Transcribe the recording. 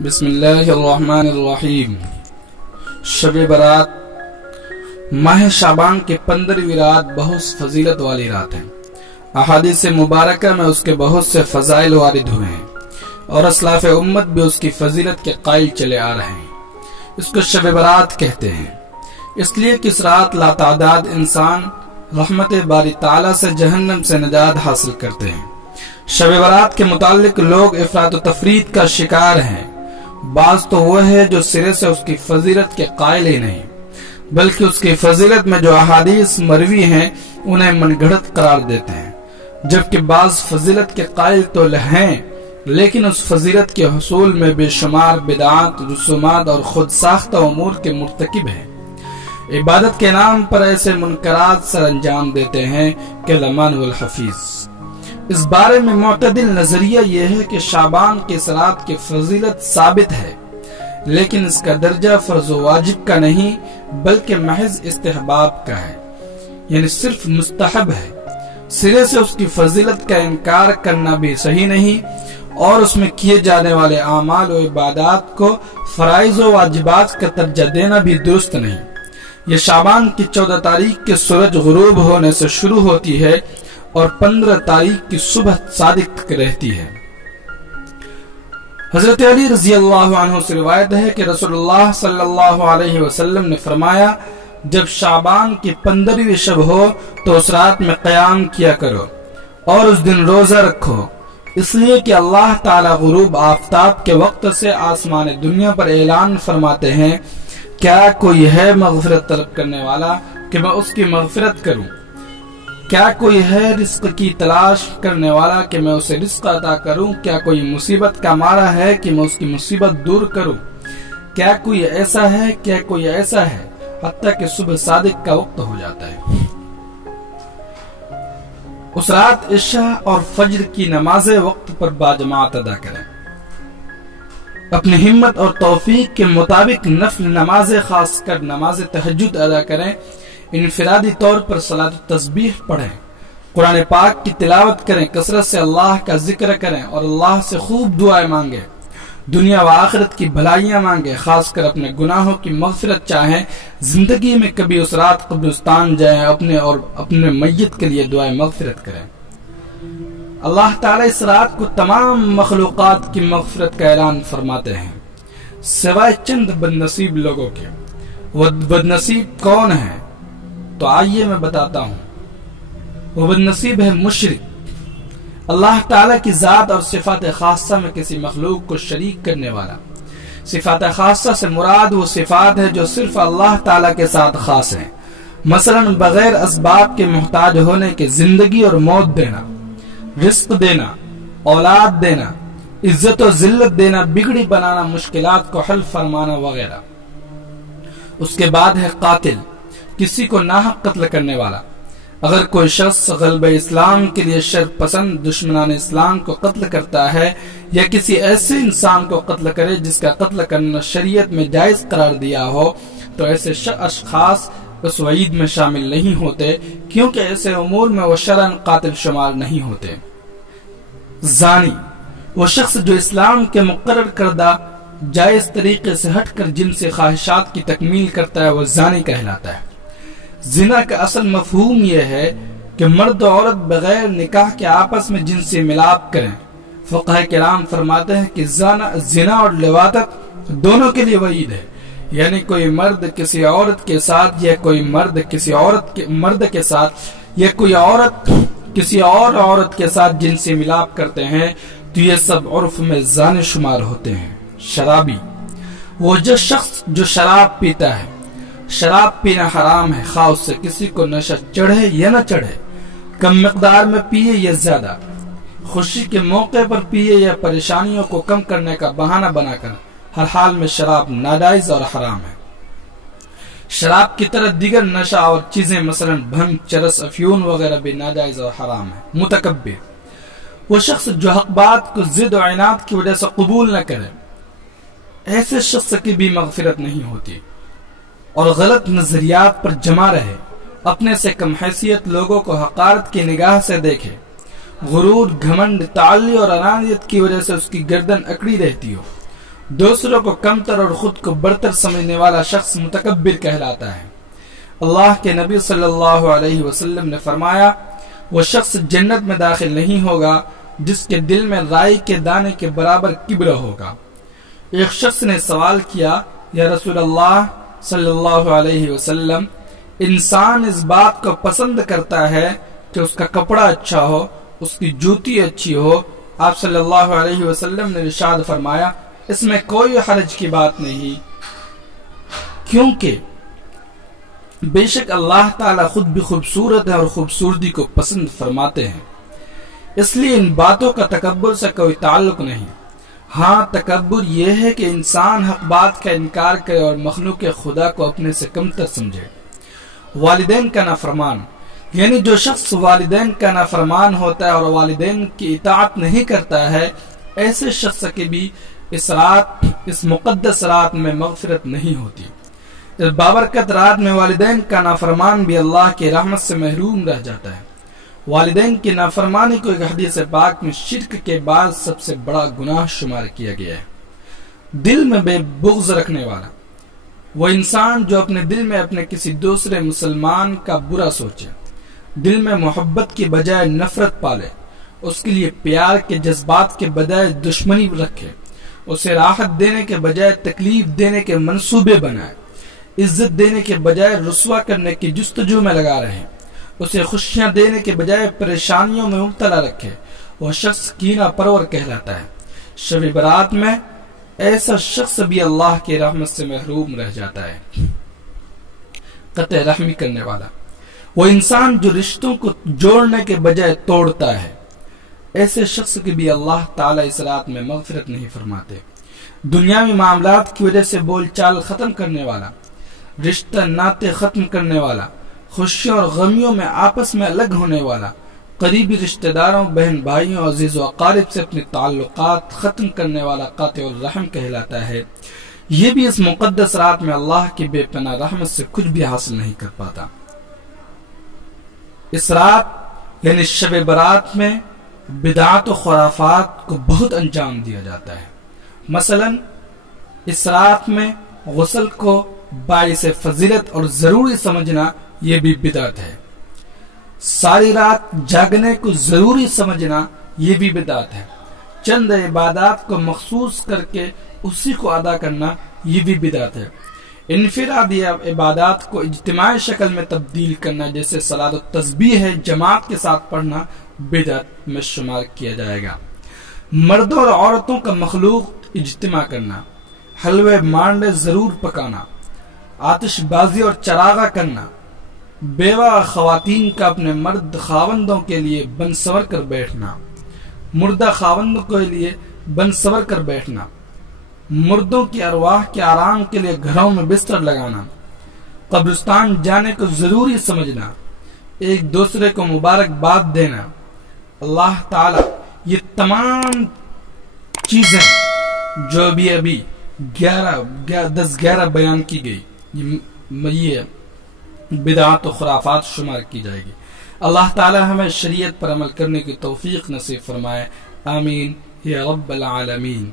بسم اللہ الرحمن الرحیم۔ شب برات ماہ شعبان کے 15ویں رات بہت فضیلت والی رات ہے۔ احادیث مبارکہ میں اس کے بہت سے فضائل وارد ہوئے ہیں اور اسلاف امت بھی اس کی فضیلت کے قائل چلے آ رہے ہیں۔ اس کو شب برات کہتے ہیں اس لیے کہ اس رات لاتعداد انسان رحمت باری تعالی سے جہنم سے نجات حاصل کرتے ہیں۔ شب برات کے متعلق لوگ افراط و تفریط کا شکار ہیں۔ بعض تو وہ ہے جو سرے سے اس کی فضیلت کے قائل ہی نہیں، بلکہ اس کی فضیلت میں جو احادیث مروی ہیں انہیں من گھڑت قرار دیتے ہیں، جبکہ بعض فضیلت کے قائل تو ہیں لیکن اس فضیلت کے حصول میں بے شمار بدعات، رسومات اور خود ساختہ امور کے مرتکب ہیں۔ عبادت کے نام پر ایسے منکرات سر انجام دیتے ہیں کہ لمن والحفیظ۔ اس بارے میں معتدل نظریہ یہ ہے کہ شعبان کی اس رات کی فضیلت ثابت ہے، لیکن اس کا درجہ فرض و واجب کا نہیں بلکہ محض استحباب کا ہے، یعنی صرف مستحب ہے۔ سرے سے اس کی فضیلت کا انکار کرنا بھی صحیح نہیں اور اس میں کیے جانے والے اعمال و عبادات کو فرائض و واجبات کا درجہ دینا بھی درست نہیں۔ یہ شعبان کی 14 تاریخ کے سورج غروب ہونے سے شروع ہوتی ہے اور 15 تاریخ کی صبح صادق تک رہتی ہے۔ حضرت علی رضی اللہ عنہ سے روایت ہے کہ رسول اللہ صلی اللہ علیہ وسلم نے فرمایا، جب شعبان کی 15ویں شب ہو تو اس رات میں قیام کیا کرو اور اس دن روزہ رکھو، اس لیے کہ اللہ تعالی غروب آفتاب کے وقت سے آسمان دنیا پر اعلان فرماتے ہیں، کیا کوئی ہے مغفرت طلب کرنے والا کہ میں اس کی مغفرت کروں؟ کیا کوئی ہے رزق کی تلاش کرنے والا کہ میں اسے رزق عطا کروں؟ کیا کوئی مصیبت کا مارا ہے کہ میں اس کی مصیبت دور کروں؟ کیا کوئی ایسا ہے؟ کیا کوئی ایسا ہے؟ حتیٰ کہ صبح صادق کا وقت ہو جاتا ہے۔ اس رات عشاء اور فجر کی نمازیں وقت پر باجماعت ادا کریں۔ اپنی ہمت اور توفیق کے مطابق نفل نمازیں خاص کر نماز تہجد ادا کریں، انفرادی طور پر صلاۃ التسبیح پڑھیں، قرآن پاک کی تلاوت کریں، کثرت سے اللہ کا ذکر کریں اور اللہ سے خوب دعائیں مانگیں، دنیا و آخرت کی بھلائیاں مانگیں، خاص کر اپنے گناہوں کی مغفرت چاہیں، زندگی میں کبھی اس رات قبرستان جائیں، اپنے اور اپنے میت کے لیے دعائیں مغفرت کریں۔ اللہ تعالیٰ اس رات کو تمام مخلوقات کی مغفرت کا اعلان فرماتے ہیں سوائے چند بد نصیب لوگوں کے۔ وہ بد نصیب کون ہے؟ تو آئیے میں بتاتا ہوں۔ وہ بد نصیب ہے مشرک، اللہ تعالیٰ کی ذات اور صفات خاصہ میں کسی مخلوق کو شریک کرنے والا۔ صفات خاصہ سے مراد وہ صفات ہے جو صرف اللہ تعالیٰ کے ساتھ خاص ہیں، مثلا بغیر اسباب کے محتاج ہونے کے زندگی اور موت دینا، رزق دینا، اولاد دینا، عزت و ذلت دینا، بگڑی بنانا، مشکلات کو حل فرمانا وغیرہ۔ اس کے بعد ہے قاتل، کسی کو ناحق قتل کرنے والا۔ اگر کوئی شخص غلبہ اسلام کے لیے شر پسند دشمنان اسلام کو قتل کرتا ہے یا کسی ایسے انسان کو قتل کرے جس کا قتل کرنا شریعت میں جائز قرار دیا ہو تو ایسے اشخاص اس وعید میں شامل نہیں ہوتے، کیونکہ ایسے امور میں وہ شرعاً قاتل شمار نہیں ہوتے۔ زانی، وہ شخص جو اسلام کے مقرر کردہ جائز طریقے سے ہٹ کر جنسی خواہشات کی تکمیل کرتا ہے، وہ زانی کہلاتا ہے۔ زنا کا اصل مفہوم یہ ہے کہ مرد و عورت بغیر نکاح کے آپس میں جنسی ملاپ کریں۔ فقہ کرام فرماتے ہیں کہ زنا اور لواطت دونوں کے لیے وعید ہے، یعنی کوئی مرد کسی عورت کے ساتھ یا کوئی مرد کسی مرد کے ساتھ یا کوئی عورت کسی اور عورت کے ساتھ جنسی ملاپ کرتے ہیں تو یہ سب عرف میں زانی شمار ہوتے ہیں۔ شرابی، وہ شخص جو شراب پیتا ہے۔ شراب پینا حرام ہے، خواہ اس سے کسی کو نشہ چڑھے یا نہ چڑھے، کم مقدار میں پیے یا زیادہ، خوشی کے موقع پر پیے یا پریشانیوں کو کم کرنے کا بہانہ بنا کر، ہر حال میں شراب ناجائز اور حرام ہے۔ شراب کی طرح دیگر نشہ اور چیزیں مثلا بھنگ، چرس، افیون وغیرہ بھی ناجائز اور حرام ہے۔ متکبر، وہ شخص جو حق بات کو ضد و عناد کی وجہ سے قبول نہ کرے، ایسے شخص کی بھی مغفرت نہیں ہوتی اور غلط نظریات پر جمع رہے، اپنے سے کم حیثیت لوگوں کو حقارت کی نگاہ سے دیکھے، غرور، گھمنڈ، تعلی اور انانیت کی وجہ سے اس کی گردن اکڑی رہتی ہو، دوسروں کو کمتر اور خود کو برتر سمجھنے والا شخص متکبر کہلاتا ہے۔ اللہ کے نبی صلی اللہ علیہ وسلم نے فرمایا، وہ شخص جنت میں داخل نہیں ہوگا جس کے دل میں رائی کے دانے کے برابر کبر ہوگا۔ ایک شخص نے سوال کیا، یا رسول اللہ صلی اللہ علیہ وسلم، انسان اس بات کو پسند کرتا ہے کہ اس کا کپڑا اچھا ہو، اس کی جوتی اچھی ہو۔ آپ صلی اللہ علیہ وسلم نے ارشاد فرمایا، اس میں کوئی حرج کی بات نہیں، کیونکہ بے شک اللہ تعالیٰ خود بھی خوبصورت ہے اور خوبصورتی کو پسند فرماتے ہیں، اس لیے ان باتوں کا تکبر سے کوئی تعلق نہیں۔ ہاں، تکبر یہ ہے کہ انسان حق بات کا انکار کرے اور مخلوق خدا کو اپنے سے کمتر سمجھے۔ والدین کا نافرمان، یعنی جو شخص والدین کا نافرمان ہوتا ہے اور والدین کی اطاعت نہیں کرتا ہے، ایسے شخص کے بھی اس مقدس رات میں مغفرت نہیں ہوتی۔ اس بابرکت رات میں والدین کا نافرمان بھی اللہ کی رحمت سے محروم رہ جاتا ہے۔ والدین کی نافرمانی کو ایک حدیث پاک میں شرک کے بعد سب سے بڑا گناہ شمار کیا گیا ہے۔ دل میں بے بغض رکھنے والا، وہ انسان جو اپنے دل میں اپنے کسی دوسرے مسلمان کا برا سوچے، دل میں محبت کی بجائے نفرت پالے، اس کے لیے پیار کے جذبات کے بجائے دشمنی رکھے، اسے راحت دینے کے بجائے تکلیف دینے کے منصوبے بنائے، عزت دینے کے بجائے رسوا کرنے کی جستجو میں لگا رہے، اسے خوشیاں دینے کے بجائے پریشانیوں میں مبتلا رکھے، وہ شخص کینہ پرور کہلاتا ہے۔ شب برات میں ایسا شخص بھی اللہ کی رحمت سے محروم رہ جاتا ہے۔ قطع رحمی کرنے والا، وہ انسان جو رشتوں کو جوڑنے کے بجائے توڑتا ہے، ایسے شخص کی بھی اللہ تعالیٰ اس رات میں مغفرت نہیں فرماتے۔ دنیاوی معاملات کی وجہ سے بول چال ختم کرنے والا، رشتہ ناطے ختم کرنے والا، خوشیوں اور غمیوں میں آپس میں الگ ہونے والا، قریبی رشتہ داروں، بہن بھائیوں، عزیز و اقارب سے اپنے تعلقات ختم کرنے والا قاطع الرحم کہلاتا ہے۔ یہ بھی اس مقدس رات میں اللہ کی بے پناہ رحمت سے کچھ بھی حاصل نہیں کر پاتا۔ اس رات یعنی شب برات میں بدعات و خرافات کو بہت انجام دیا جاتا ہے۔ مثلا اس رات میں غسل کو باعث فضیلت اور ضروری سمجھنا یہ بھی بدعت ہے۔ ساری رات جاگنے کو ضروری سمجھنا یہ بھی بدعت ہے۔ چند عبادات کو مخصوص کر کے اسی کو ادا کرنا یہ بھی بدعت ہے۔ انفرادی عبادات کو اجتماعی شکل میں تبدیل کرنا، جیسے صلاۃ و تسبیح ہے، جماعت کے ساتھ پڑھنا، بدعت میں شمار کیا جائے گا۔ مردوں اور عورتوں کا مخلوق اجتماع کرنا، حلوے مانڈے ضرور پکانا، آتش بازی اور چراغاں کرنا، بیوہ خواتین کا اپنے مرد خاوندوں کے لیے بن سور کر بیٹھنا، مردہ خاوندوں کے لیے بن سور کر بیٹھنا، مردوں کی ارواح کے آرام کے لیے گھروں میں بستر لگانا، قبرستان جانے کو ضروری سمجھنا، ایک دوسرے کو مبارکباد دینا۔ اللہ تعالی یہ تمام چیزیں جو ابھی 10-11 بیان کی گئی، یہ بدعات و خرافات شمار کی جائے گی۔ اللہ تعالی ہمیں شریعت پر عمل کرنے کی توفیق نصیب فرمائے، آمین یا رب العالمین۔